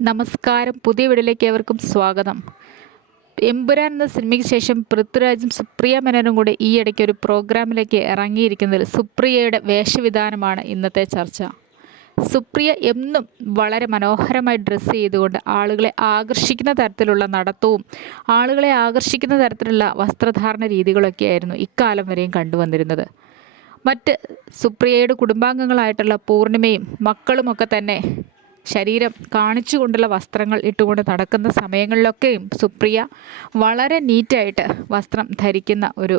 നമസ്കാരം. പുതിയ വീടിലേക്ക് ഏവർക്കും സ്വാഗതം. എമ്പുരാൻ എന്ന സിനിമയ്ക്ക് ശേഷം പൃഥ്വിരാജും സുപ്രിയ മേനോനും കൂടെ ഈ ഇടയ്ക്ക് ഒരു പ്രോഗ്രാമിലേക്ക് ഇറങ്ങിയിരിക്കുന്നതിൽ സുപ്രിയയുടെ വേഷവിധാനമാണ് ഇന്നത്തെ ചർച്ച. സുപ്രിയ എന്നും വളരെ മനോഹരമായി ഡ്രസ്സ് ചെയ്തുകൊണ്ട് ആളുകളെ ആകർഷിക്കുന്ന തരത്തിലുള്ള നടത്തവും ആളുകളെ ആകർഷിക്കുന്ന തരത്തിലുള്ള വസ്ത്രധാരണ രീതികളൊക്കെ ആയിരുന്നു ഇക്കാലം വരെയും കണ്ടുവന്നിരുന്നത്. മറ്റ് സുപ്രിയയുടെ കുടുംബാംഗങ്ങളായിട്ടുള്ള പൂർണിമയും മക്കളുമൊക്കെ തന്നെ ശരീരം കാണിച്ചുകൊണ്ടുള്ള വസ്ത്രങ്ങൾ ഇട്ടുകൊണ്ട് നടക്കുന്ന സമയങ്ങളിലൊക്കെയും സുപ്രിയ വളരെ നീറ്റായിട്ട് വസ്ത്രം ധരിക്കുന്ന ഒരു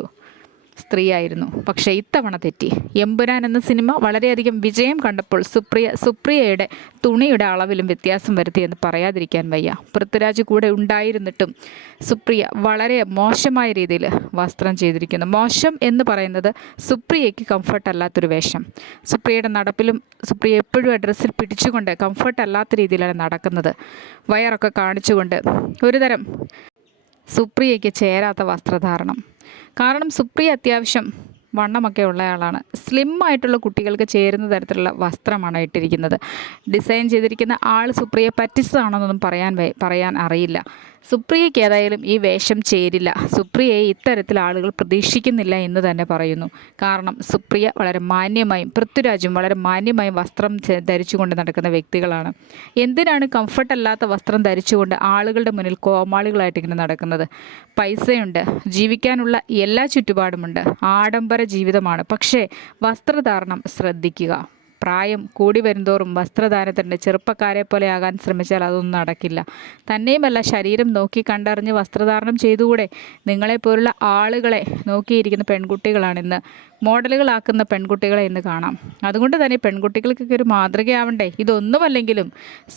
സ്ത്രീയായിരുന്നു. പക്ഷേ ഇത്തവണ തെറ്റി. എമ്പുരാൻ എന്ന സിനിമ വളരെയധികം വിജയം കണ്ടപ്പോൾ സുപ്രിയ സുപ്രിയയുടെ തുണിയുടെ അളവിലും വ്യത്യാസം വരുത്തിയെന്ന് പറയാതിരിക്കാൻ വയ്യ. പൃഥ്വിരാജ് കൂടെ ഉണ്ടായിരുന്നിട്ടും സുപ്രിയ വളരെ മോശമായ രീതിയിൽ വസ്ത്രം ചെയ്തിരിക്കുന്നു. മോശം എന്ന് പറയുന്നത് സുപ്രിയയ്ക്ക് കംഫർട്ട് അല്ലാത്തൊരു വേഷം. സുപ്രിയയുടെ നടപ്പിലും സുപ്രിയ എപ്പോഴും ആ ഡ്രസ്സിൽ പിടിച്ചുകൊണ്ട് കംഫർട്ട് അല്ലാത്ത രീതിയിലാണ് നടക്കുന്നത്. വയറൊക്കെ കാണിച്ചുകൊണ്ട് ഒരുതരം സുപ്രിയയ്ക്ക് ചേരാത്ത വസ്ത്രധാരണം. കാരണം സുപ്രിയ അത്യാവശ്യം വണ്ണമൊക്കെ ഉള്ളയാളാണ്. സ്ലിം ആയിട്ടുള്ള കുട്ടികൾക്ക് ചേരുന്ന തരത്തിലുള്ള വസ്ത്രമാണ് ഇട്ടിരിക്കുന്നത്. ഡിസൈൻ ചെയ്തിരിക്കുന്ന ആൾ സുപ്രിയെ പറ്റിച്ചതാണെന്നൊന്നും പറയാൻ പറയാൻ അറിയില്ല. സുപ്രിയയ്ക്ക് ഏതായാലും ഈ വേഷം ചേരില്ല. സുപ്രിയയെ ഇത്തരത്തിൽ ആളുകൾ പ്രതീക്ഷിക്കുന്നില്ല എന്ന് തന്നെ പറയുന്നു. കാരണം സുപ്രിയ വളരെ മാന്യമായും പൃഥ്വിരാജും വളരെ മാന്യമായും വസ്ത്രം ധരിച്ചുകൊണ്ട് നടക്കുന്ന വ്യക്തികളാണ്. എന്തിനാണ് കംഫർട്ട് അല്ലാത്ത വസ്ത്രം ധരിച്ചുകൊണ്ട് ആളുകളുടെ മുന്നിൽ കോമാളികളായിട്ട് ഇങ്ങനെ നടക്കുന്നത്? പൈസയുണ്ട് ജീവിക്കാനുള്ള എല്ലാ ചുറ്റുപാടുമുണ്ട് ആഡംബര ജീവിതമാണ്. പക്ഷേ വസ്ത്രധാരണം ശ്രദ്ധിക്കുക. പ്രായം കൂടി വരുന്തോറും വസ്ത്രധാരണത്തിന്റെ ചെറുപ്പക്കാരെ പോലെ ആകാൻ ശ്രമിച്ചാൽ അതൊന്നും നടക്കില്ല. തന്നെയുമല്ല ശരീരം നോക്കി കണ്ടറിഞ്ഞ് വസ്ത്രധാരണം ചെയ്തുകൂടെ? നിങ്ങളെപ്പോലുള്ള ആളുകളെ നോക്കിയിരിക്കുന്ന പെൺകുട്ടികളാണിന്ന് മോഡലുകളാക്കുന്ന പെൺകുട്ടികളെ ഇന്ന് കാണാം. അതുകൊണ്ട് തന്നെ പെൺകുട്ടികൾക്കൊക്കെ ഒരു മാതൃകയാവണ്ടേ? ഇതൊന്നുമല്ലെങ്കിലും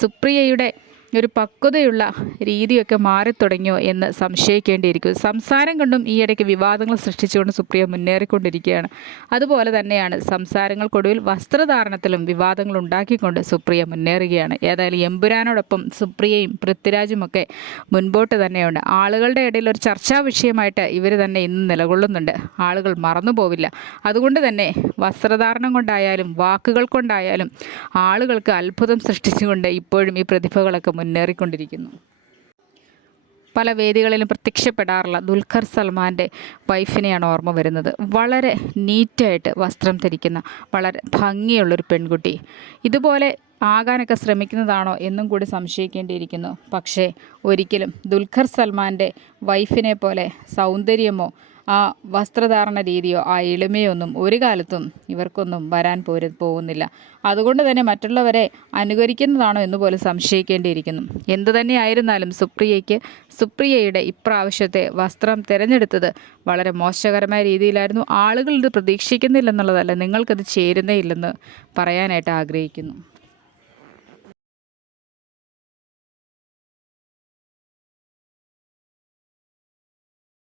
സുപ്രിയയുടെ ഒരു പക്വതയുള്ള രീതിയൊക്കെ മാറിത്തുടങ്ങിയോ എന്ന് സംശയിക്കേണ്ടിയിരിക്കും സംസാരം കൊണ്ടും ഈ ഇടയ്ക്ക് വിവാദങ്ങൾ സൃഷ്ടിച്ചുകൊണ്ട് സുപ്രിയ മുന്നേറിക്കൊണ്ടിരിക്കുകയാണ്. അതുപോലെ തന്നെയാണ് സംസാരങ്ങൾക്കൊടുവിൽ വസ്ത്രധാരണത്തിലും വിവാദങ്ങൾ ഉണ്ടാക്കിക്കൊണ്ട് സുപ്രിയ മുന്നേറുകയാണ്. ഏതായാലും എമ്പുരാനോടൊപ്പം സുപ്രിയയും പൃഥ്വിരാജുമൊക്കെ മുൻപോട്ട് തന്നെയുണ്ട്. ആളുകളുടെ ഇടയിൽ ഒരു ചർച്ചാ വിഷയമായിട്ട് ഇവർ തന്നെ ഇന്ന് നിലകൊള്ളുന്നുണ്ട്. ആളുകൾ മറന്നു പോവില്ല. അതുകൊണ്ട് തന്നെ വസ്ത്രധാരണം കൊണ്ടായാലും വാക്കുകൾ കൊണ്ടായാലും ആളുകൾക്ക് അത്ഭുതം സൃഷ്ടിച്ചുകൊണ്ട് ഇപ്പോഴും ഈ പ്രതിഭകളൊക്കെ മുന്നേറിക്കൊണ്ടിരിക്കുന്നു. പല വേദികളിലും പ്രത്യക്ഷപ്പെടാറുള്ള ദുൽഖർ സൽമാന്റെ വൈഫിനെയാണ് ഓർമ്മ വരുന്നത്. വളരെ നീറ്റായിട്ട് വസ്ത്രം ധരിക്കുന്ന വളരെ ഭംഗിയുള്ളൊരു പെൺകുട്ടി. ഇതുപോലെ ആകാനൊക്കെ ശ്രമിക്കുന്നതാണോ എന്നും കൂടി സംശയിക്കേണ്ടിയിരിക്കുന്നു. പക്ഷേ ഒരിക്കലും ദുൽഖർ സൽമാന്റെ വൈഫിനെ പോലെ സൗന്ദര്യമോ ആ വസ്ത്രധാരണ രീതിയോ ആ എളിമയോ ഒന്നും ഒരു കാലത്തും ഇവർക്കൊന്നും വരാൻ പോരു പോകുന്നില്ല. അതുകൊണ്ട് തന്നെ മറ്റുള്ളവരെ അനുകരിക്കുന്നതാണോ എന്ന് പോലും സംശയിക്കേണ്ടിയിരിക്കുന്നു. എന്തു തന്നെയായിരുന്നാലും സുപ്രിയയ്ക്ക് സുപ്രിയയുടെ ഇപ്രാവശ്യത്തെ വസ്ത്രം തിരഞ്ഞെടുത്തത് വളരെ മോശകരമായ രീതിയിലായിരുന്നു. ആളുകൾ ഇത് പ്രതീക്ഷിക്കുന്നില്ലെന്നുള്ളതല്ല നിങ്ങൾക്കത് ചേരുന്നേ ഇല്ലെന്ന് പറയാനായിട്ട് ആഗ്രഹിക്കുന്നു.